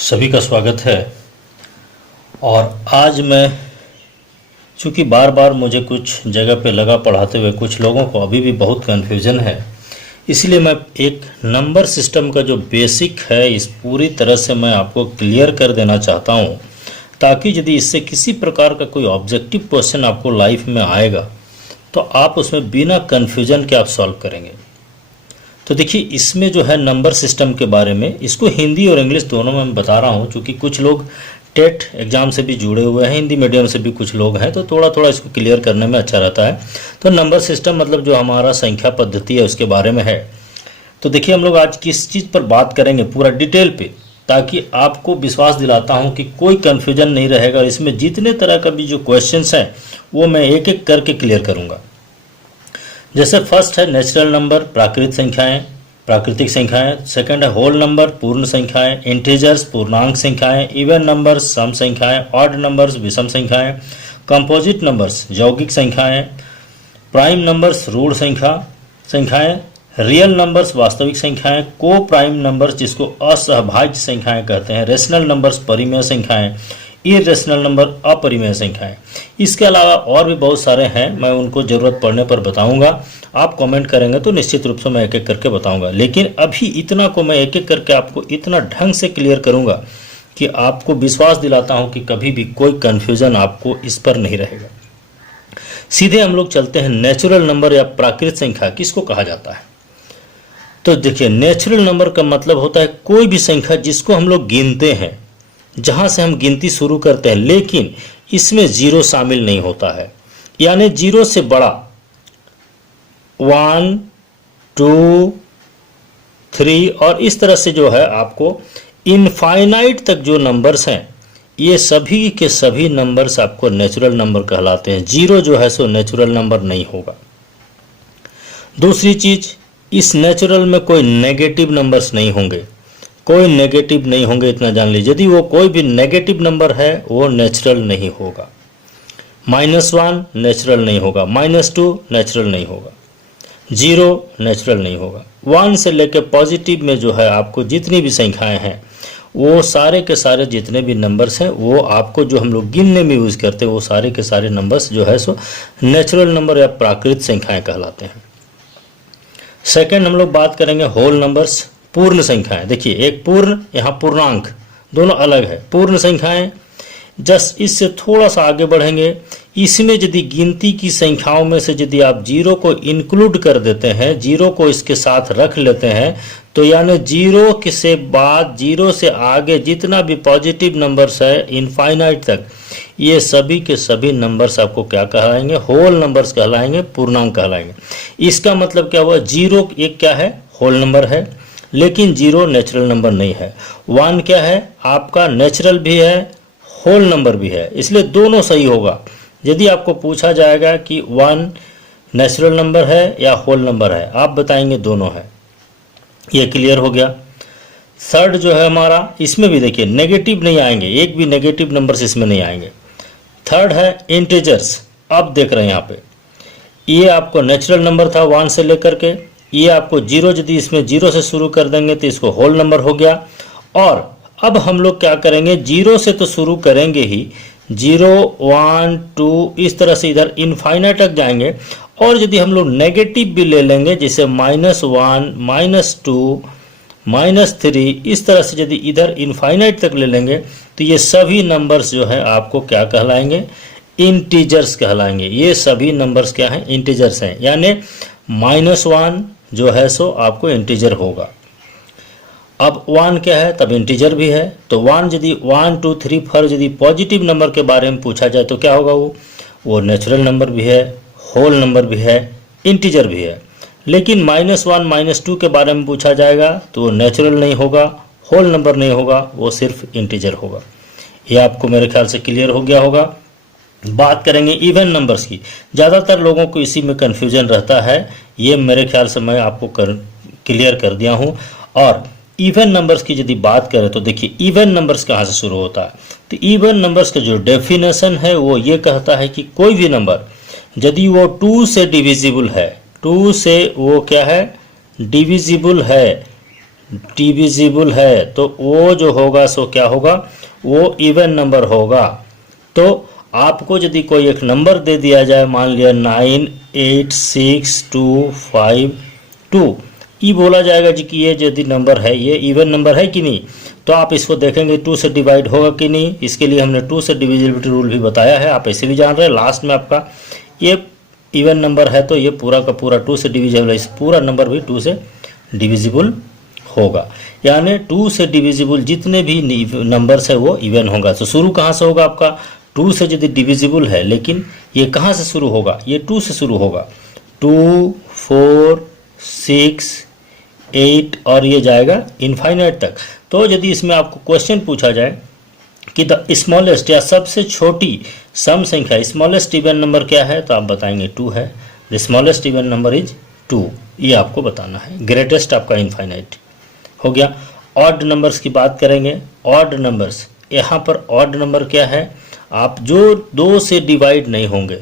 सभी का स्वागत है। और आज मैं चूँकि बार बार मुझे कुछ जगह पे लगा पढ़ाते हुए कुछ लोगों को अभी भी बहुत कन्फ्यूज़न है, इसलिए मैं एक नंबर सिस्टम का जो बेसिक है इस पूरी तरह से मैं आपको क्लियर कर देना चाहता हूँ, ताकि यदि इससे किसी प्रकार का कोई ऑब्जेक्टिव क्वेश्चन आपको लाइफ में आएगा तो आप उसमें बिना कन्फ्यूज़न के आप सॉल्व करेंगे। तो देखिए, इसमें जो है नंबर सिस्टम के बारे में, इसको हिंदी और इंग्लिश दोनों में मैं बता रहा हूँ, क्योंकि कुछ लोग टेट एग्ज़ाम से भी जुड़े हुए हैं, हिंदी मीडियम से भी कुछ लोग हैं, तो थोड़ा थोड़ा इसको क्लियर करने में अच्छा रहता है। तो नंबर सिस्टम मतलब जो हमारा संख्या पद्धति है उसके बारे में है। तो देखिए, हम लोग आज किस चीज़ पर बात करेंगे पूरा डिटेल पे, ताकि आपको विश्वास दिलाता हूँ कि कोई कन्फ्यूजन नहीं रहेगा। इसमें जितने तरह का भी जो क्वेश्चंस हैं वो मैं एक एक करके क्लियर करूँगा। जैसे फर्स्ट है नेचुरल नंबर, प्राकृतिक संख्याएं। सेकंड है होल नंबर, पूर्ण संख्याएं। इंटीजर्स, पूर्णांक संख्याएं। इवन नंबर्स, सम संख्याएं। ऑड नंबर्स, विषम संख्याएं। कंपोजिट नंबर्स, यौगिक संख्याएं। प्राइम नंबर्स, ऋण संख्याएं। रियल नंबर्स, वास्तविक संख्याएं। को प्राइम नंबर्स, जिसको असहभाज्य संख्याएं कहते हैं। रेशनल नंबर्स, परिमेय संख्याएं। इरेशनल नंबर, अपरिमेय संख्याएं। इसके अलावा और भी बहुत सारे हैं, मैं उनको ज़रूरत पड़ने पर बताऊंगा। आप कमेंट करेंगे तो निश्चित रूप से मैं एक एक करके बताऊंगा, लेकिन अभी इतना को मैं एक एक करके आपको इतना ढंग से क्लियर करूंगा कि आपको विश्वास दिलाता हूं कि कभी भी कोई कन्फ्यूज़न आपको इस पर नहीं रहेगा। सीधे हम लोग चलते हैं, नेचुरल नंबर या प्राकृतिक संख्या किसको कहा जाता है। तो देखिए, नेचुरल नंबर का मतलब होता है कोई भी संख्या जिसको हम लोग गिनते हैं, जहां से हम गिनती शुरू करते हैं, लेकिन इसमें जीरो शामिल नहीं होता है, यानी जीरो से बड़ा 1, 2, 3 और इस तरह से जो है आपको इनफाइनाइट तक जो नंबर्स हैं, ये सभी के सभी नंबर्स आपको नेचुरल नंबर कहलाते हैं। जीरो जो है सो नेचुरल नंबर नहीं होगा। दूसरी चीज, इस नेचुरल में कोई नेगेटिव नंबर्स नहीं होंगे, कोई नेगेटिव नहीं होंगे, इतना जान लीजिए। यदि वो कोई भी नेगेटिव नंबर है वो नेचुरल नहीं होगा। -1 नेचुरल नहीं होगा, -2 नेचुरल नहीं होगा, 0 नेचुरल नहीं होगा। 1 से लेकर पॉजिटिव में जो है आपको जितनी भी संख्याएं हैं, वो सारे के सारे जितने भी नंबर्स हैं वो आपको जो हम लोग गिनने में यूज़ करते हैं, वो सारे के सारे नंबर्स जो है सो नेचुरल नंबर या प्राकृतिक संख्याएं कहलाते हैं। सेकेंड हम लोग बात करेंगे होल नंबर्स, पूर्ण संख्याएं। देखिए, एक पूर्ण, यहाँ पूर्णांक, दोनों अलग है। पूर्ण संख्याएं, जस्ट इससे थोड़ा सा आगे बढ़ेंगे, इसमें यदि गिनती की संख्याओं में से यदि आप जीरो को इंक्लूड कर देते हैं, जीरो को इसके साथ रख लेते हैं, तो यानी जीरो के से बाद, जीरो से आगे जितना भी पॉजिटिव नंबर्स है इनफाइनाइट तक, ये सभी के सभी नंबर्स आपको क्या कहलाएंगे, होल नंबर्स कहलाएंगे, पूर्णांक कहलाएंगे। इसका मतलब क्या हुआ, जीरो एक क्या है, होल नंबर है, लेकिन जीरो नेचुरल नंबर नहीं है। 1 क्या है, आपका नेचुरल भी है, होल नंबर भी है, इसलिए दोनों सही होगा। यदि आपको पूछा जाएगा कि 1 नेचुरल नंबर है या होल नंबर है, आप बताएंगे दोनों है। ये क्लियर हो गया। थर्ड जो है हमारा, इसमें भी देखिए नेगेटिव नहीं आएंगे, एक भी नेगेटिव नंबर्स इसमें नहीं आएंगे। थर्ड है इंटीजर्स। अब देख रहे हैं यहाँ पे, ये आपको नेचुरल नंबर था 1 से लेकर के, ये आपको जीरो, यदि इसमें जीरो से शुरू कर देंगे तो इसको होल नंबर हो गया। और अब हम लोग क्या करेंगे, जीरो से तो शुरू करेंगे ही, 0, 1, 2 इस तरह से इधर इनफाइनाइट तक जाएंगे। और यदि हम लोग नेगेटिव भी ले लेंगे, जैसे -1, -2, -3 इस तरह से यदि इधर इनफाइनाइट तक ले लेंगे, तो ये सभी नंबर्स जो है आपको क्या कहलाएंगे, इंटीजर्स कहलाएंगे। ये सभी नंबर्स क्या हैं, इंटीजर्स हैं, यानी -1 जो है सो आपको इंटीजर होगा। अब 1 क्या है, तब इंटीजर भी है। तो 1 यदि 1, 2, 3, 4 यदि पॉजिटिव नंबर के बारे में पूछा जाए तो क्या होगा, वो नेचुरल नंबर भी है, होल नंबर भी है, इंटीजर भी है। लेकिन -1, -2 के बारे में पूछा जाएगा तो वो नेचुरल नहीं होगा, होल नंबर नहीं होगा, वो सिर्फ इंटीजर होगा। ये आपको मेरे ख्याल से क्लियर हो गया होगा। बात करेंगे इवन नंबर्स की। ज़्यादातर लोगों को इसी में कन्फ्यूजन रहता है, ये मेरे ख्याल से मैं आपको क्लियर कर दिया हूँ। और इवन नंबर्स की यदि बात करें तो देखिए, इवन नंबर्स कहाँ से शुरू होता है। तो इवन नंबर्स का जो डेफिनेशन है वो ये कहता है कि कोई भी नंबर यदि वो 2 से डिविजिबल है, 2 से वो क्या है, डिविजिबल है, डिविजिबल है तो वो जो होगा सो क्या होगा, वो इवन नंबर होगा। तो आपको यदि कोई एक नंबर दे दिया जाए, मान लिया 986252, ये बोला जाएगा जी कि ये यदि नंबर है ये इवन नंबर है कि नहीं, तो आप इसको देखेंगे 2 से डिवाइड होगा कि नहीं। इसके लिए हमने 2 से डिविजिबिलिटी रूल भी बताया है, आप ऐसे भी जान रहे हैं। लास्ट में आपका ये इवन नंबर है तो ये पूरा का पूरा 2 से डिविजिबल है, इस पूरा नंबर भी 2 से डिविजिबल होगा। यानी 2 से डिविजिबल जितने भी नंबर्स है वो इवन होगा। तो शुरू कहाँ से होगा आपका, 2 से यदि डिविजिबल है, लेकिन ये कहाँ से शुरू होगा, ये 2 से शुरू होगा। 2, 4, 6, 8 और ये जाएगा इनफाइनाइट तक। तो यदि इसमें आपको क्वेश्चन पूछा जाए कि द स्मॉलेस्ट या सबसे छोटी सम संख्या, स्मॉलेस्ट इवन नंबर क्या है, तो आप बताएंगे 2 है। The smallest even number is 2, ये आपको बताना है। ग्रेटेस्ट आपका इनफाइनाइट हो गया। ऑड नंबर्स की बात करेंगे। ऑड नंबर्स, यहाँ पर ऑड नंबर क्या है, आप जो 2 से डिवाइड नहीं होंगे,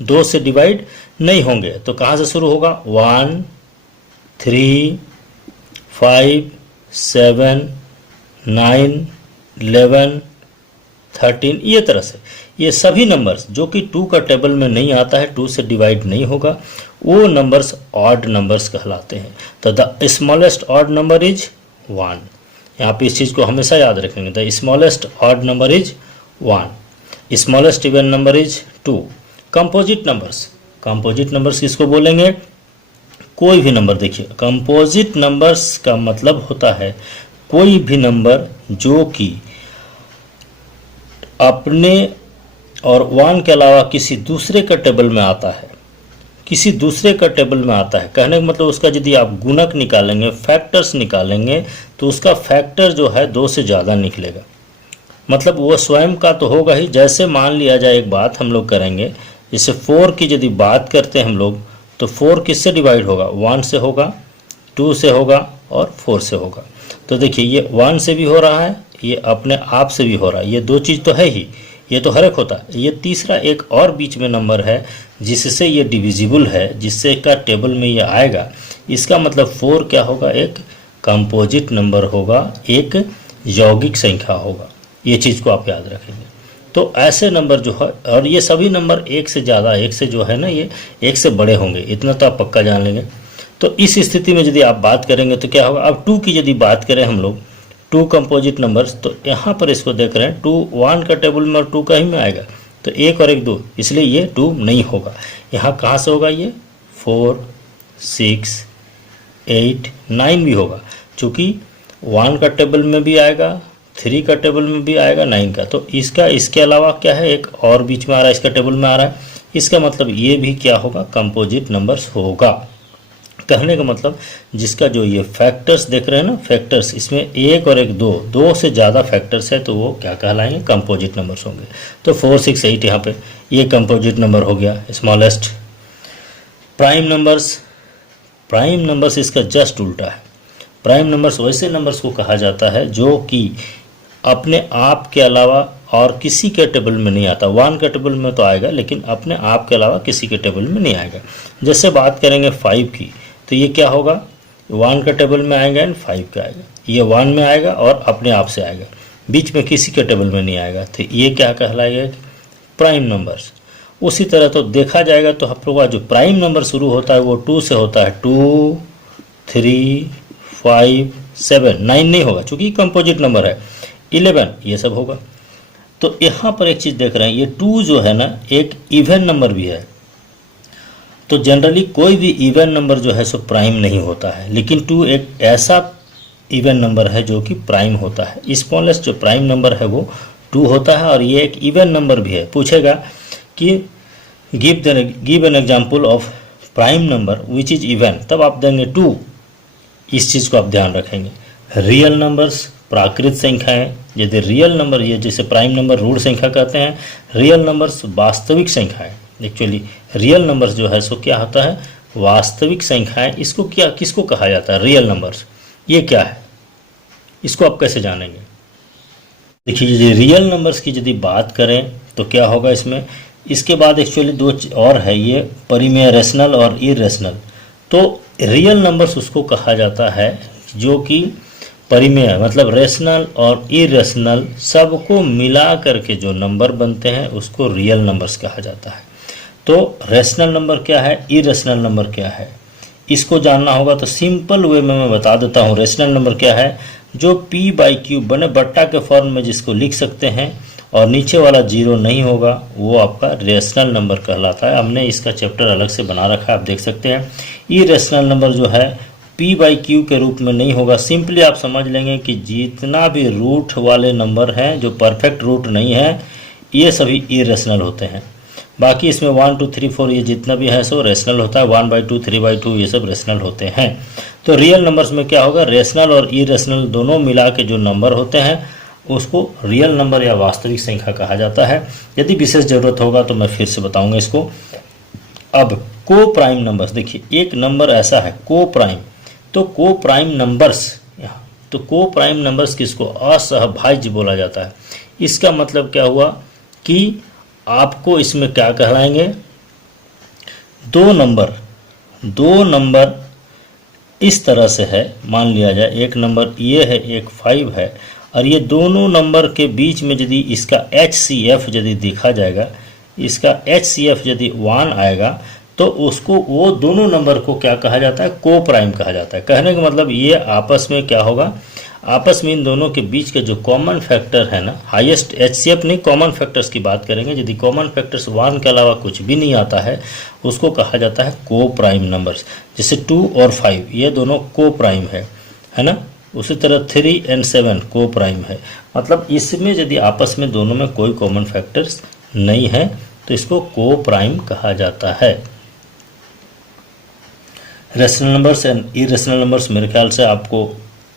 2 से डिवाइड नहीं होंगे, तो कहाँ से शुरू होगा, 1, 3, 5, 7, 9, 11, 13, ये तरह से ये सभी नंबर्स जो कि 2 का टेबल में नहीं आता है, 2 से डिवाइड नहीं होगा, वो नंबर्स ऑड नंबर्स कहलाते हैं। तो the smallest odd number is 1। यहाँ पे इस चीज़ को हमेशा याद रखेंगे, the smallest odd number is 1, smallest even number is 2। Composite numbers, composite numbers किसको बोलेंगे, कोई भी नंबर। देखिए कंपोजिट नंबर्स का मतलब होता है कोई भी नंबर जो कि अपने और 1 के अलावा किसी दूसरे का टेबल में आता है, किसी दूसरे का टेबल में आता है। कहने का मतलब उसका यदि आप गुणक निकालेंगे, फैक्टर्स निकालेंगे, तो उसका फैक्टर जो है 2 से ज़्यादा निकलेगा। मतलब वो स्वयं का तो होगा ही। जैसे मान लिया जाए, एक बात हम लोग करेंगे, जैसे 4 की यदि बात करते हैं हम लोग, तो 4 किससे डिवाइड होगा, 1 से होगा, 2 से होगा और 4 से होगा। तो देखिए ये 1 से भी हो रहा है, ये अपने आप से भी हो रहा है, ये 2 चीज़ तो है ही, ये तो हर एक होता है। ये तीसरा एक और बीच में नंबर है जिससे ये डिविजिबल है, जिससे का टेबल में ये आएगा। इसका मतलब 4 क्या होगा, एक कंपोजिट नंबर होगा, एक यौगिक संख्या होगा। ये चीज़ को आप याद रखेंगे। तो ऐसे नंबर जो है, और ये सभी नंबर 1 से ज़्यादा, 1 से जो है ना, ये 1 से बड़े होंगे, इतना तो आप पक्का जान लेंगे। तो इस स्थिति में यदि आप बात करेंगे तो क्या होगा। अब 2 की यदि बात करें हम लोग, 2 कंपोजिट नंबर्स, तो यहाँ पर इसको देख रहे हैं 2 1 का टेबल में और 2 का ही में आएगा, तो 1 और 1 2, इसलिए ये 2 नहीं होगा। यहाँ कहाँ से होगा, ये 4, 6, 8, 9 भी होगा, चूँकि 1 का टेबल में भी आएगा, 3 का टेबल में भी आएगा, 9 का। तो इसका, इसके अलावा क्या है, एक और बीच में आ रहा है, इसका टेबल में आ रहा है। इसका मतलब ये भी क्या होगा, कंपोजिट नंबर्स होगा। कहने का मतलब जिसका जो ये फैक्टर्स देख रहे हैं ना, फैक्टर्स, इसमें 1 और 1 2, 2 से ज़्यादा फैक्टर्स है, तो वो क्या कहलाएंगे, कंपोजिट नंबर्स होंगे। तो 4, 6, 8 यहाँ पे ये कंपोजिट नंबर हो गया, smallest. Prime numbers, prime numbers इसका जस्ट उल्टा है। प्राइम नंबर्स वैसे नंबर्स को कहा जाता है जो कि अपने आप के अलावा और किसी के टेबल में नहीं आता। 1 के टेबल में तो आएगा, लेकिन अपने आप के अलावा किसी के टेबल में नहीं आएगा। जैसे बात करेंगे 5 की, तो ये क्या होगा, 1 का टेबल में आएगा एंड 5 का आएगा। ये 1 में आएगा और अपने आप से आएगा, बीच में किसी के टेबल में नहीं आएगा, तो ये क्या कहलाएगा, प्राइम नंबर्स। उसी तरह तो देखा जाएगा तो हम लोग का जो प्राइम नंबर शुरू होता है वो 2 से होता है, 2, 3, 5, 7, 9 नहीं होगा क्योंकि कंपोजिट नंबर है, 11 ये सब होगा। तो यहाँ पर एक चीज़ देख रहे हैं, ये 2 जो है ना, एक इवन नंबर भी है। तो जनरली कोई भी इवन नंबर जो है सो प्राइम नहीं होता है, लेकिन 2 एक ऐसा इवन नंबर है जो कि प्राइम होता है। स्मॉलेस्ट जो प्राइम नंबर है वो 2 होता है, और ये एक इवन नंबर भी है। पूछेगा कि give an example of prime number which is even, तब आप देंगे 2। इस चीज़ को आप ध्यान रखेंगे। रियल नंबर्स, प्राकृत संख्याएं, यदि रियल नंबर, ये जैसे प्राइम नंबर ऋण संख्या कहते हैं, रियल नंबर्स वास्तविक संख्याएं। एक्चुअली रियल नंबर्स जो है सो क्या होता है, वास्तविक संख्याएं। इसको क्या, किसको कहा जाता है, रियल नंबर्स। ये क्या है, इसको आप कैसे जानेंगे। देखिए ये रियल नंबर्स की यदि बात करें तो क्या होगा इसमें, इसके बाद एक्चुअली 2 और है, ये परिमेय, रेशनल और इरेशनल। तो रियल नंबर्स उसको कहा जाता है जो कि परिमेय मतलब रेशनल और इरेशनल सबको मिला करके जो नंबर बनते हैं उसको रियल नंबर्स कहा जाता है। तो रेशनल नंबर क्या है, इरेशनल नंबर क्या है, इसको जानना होगा तो सिंपल वे में मैं बता देता हूँ। रेशनल नंबर क्या है, जो p/q बने बट्टा के फॉर्म में जिसको लिख सकते हैं और नीचे वाला जीरो नहीं होगा वो आपका रेशनल नंबर कहलाता है। हमने इसका चैप्टर अलग से बना रखा है, आप देख सकते हैं। इरेशनल नंबर जो है p/q के रूप में नहीं होगा। सिंपली आप समझ लेंगे कि जितना भी रूट वाले नंबर हैं जो परफेक्ट रूट नहीं है ये सभी इरेशनल होते हैं। बाकी इसमें 1 2 3 4 ये जितना भी है सो रेशनल होता है। 1/2 3/2 ये सब रेशनल होते हैं। तो रियल नंबर्स में क्या होगा, रेशनल और इरेशनल दोनों मिला के जो नंबर होते हैं उसको रियल नंबर या वास्तविक संख्या कहा जाता है। यदि विशेष जरूरत होगा तो मैं फिर से बताऊंगा इसको। अब को प्राइम नंबर्स, देखिए एक नंबर ऐसा है को प्राइम, तो को प्राइम नंबर्स, तो को प्राइम नंबर्स किसको असहभाज्य बोला जाता है। इसका मतलब क्या हुआ कि आपको इसमें क्या कहलाएंगे, दो नंबर इस तरह से है, मान लिया जाए एक नंबर ये है एक 5 है और ये दोनों नंबर के बीच में यदि इसका HCF यदि देखा जाएगा, इसका HCF यदि 1 आएगा तो उसको वो दोनों नंबर को क्या कहा जाता है, को प्राइम कहा जाता है। कहने का मतलब ये आपस में क्या होगा, आपस में इन दोनों के बीच के जो कॉमन फैक्टर है ना, हाईएस्ट HCF नहीं कॉमन फैक्टर्स की बात करेंगे, यदि कॉमन फैक्टर्स 1 के अलावा कुछ भी नहीं आता है उसको कहा जाता है को प्राइम नंबर्स। जैसे 2 और 5 ये दोनों को प्राइम है ना। उसी तरह 3 और 7 को प्राइम है। मतलब इसमें यदि आपस में दोनों में कोई कॉमन फैक्टर्स नहीं है तो इसको को प्राइम कहा जाता है। Rational numbers and irrational numbers मेरे ख्याल से आपको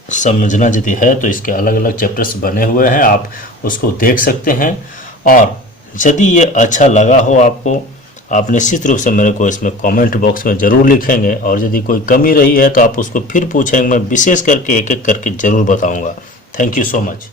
समझना यदि है तो इसके अलग अलग चैप्टर्स बने हुए हैं, आप उसको देख सकते हैं। और यदि ये अच्छा लगा हो आपको, आप निश्चित रूप से मेरे को इसमें कमेंट बॉक्स में ज़रूर लिखेंगे और यदि कोई कमी रही है तो आप उसको फिर पूछेंगे, मैं विशेष करके एक एक करके ज़रूर बताऊंगा। Thank you so much.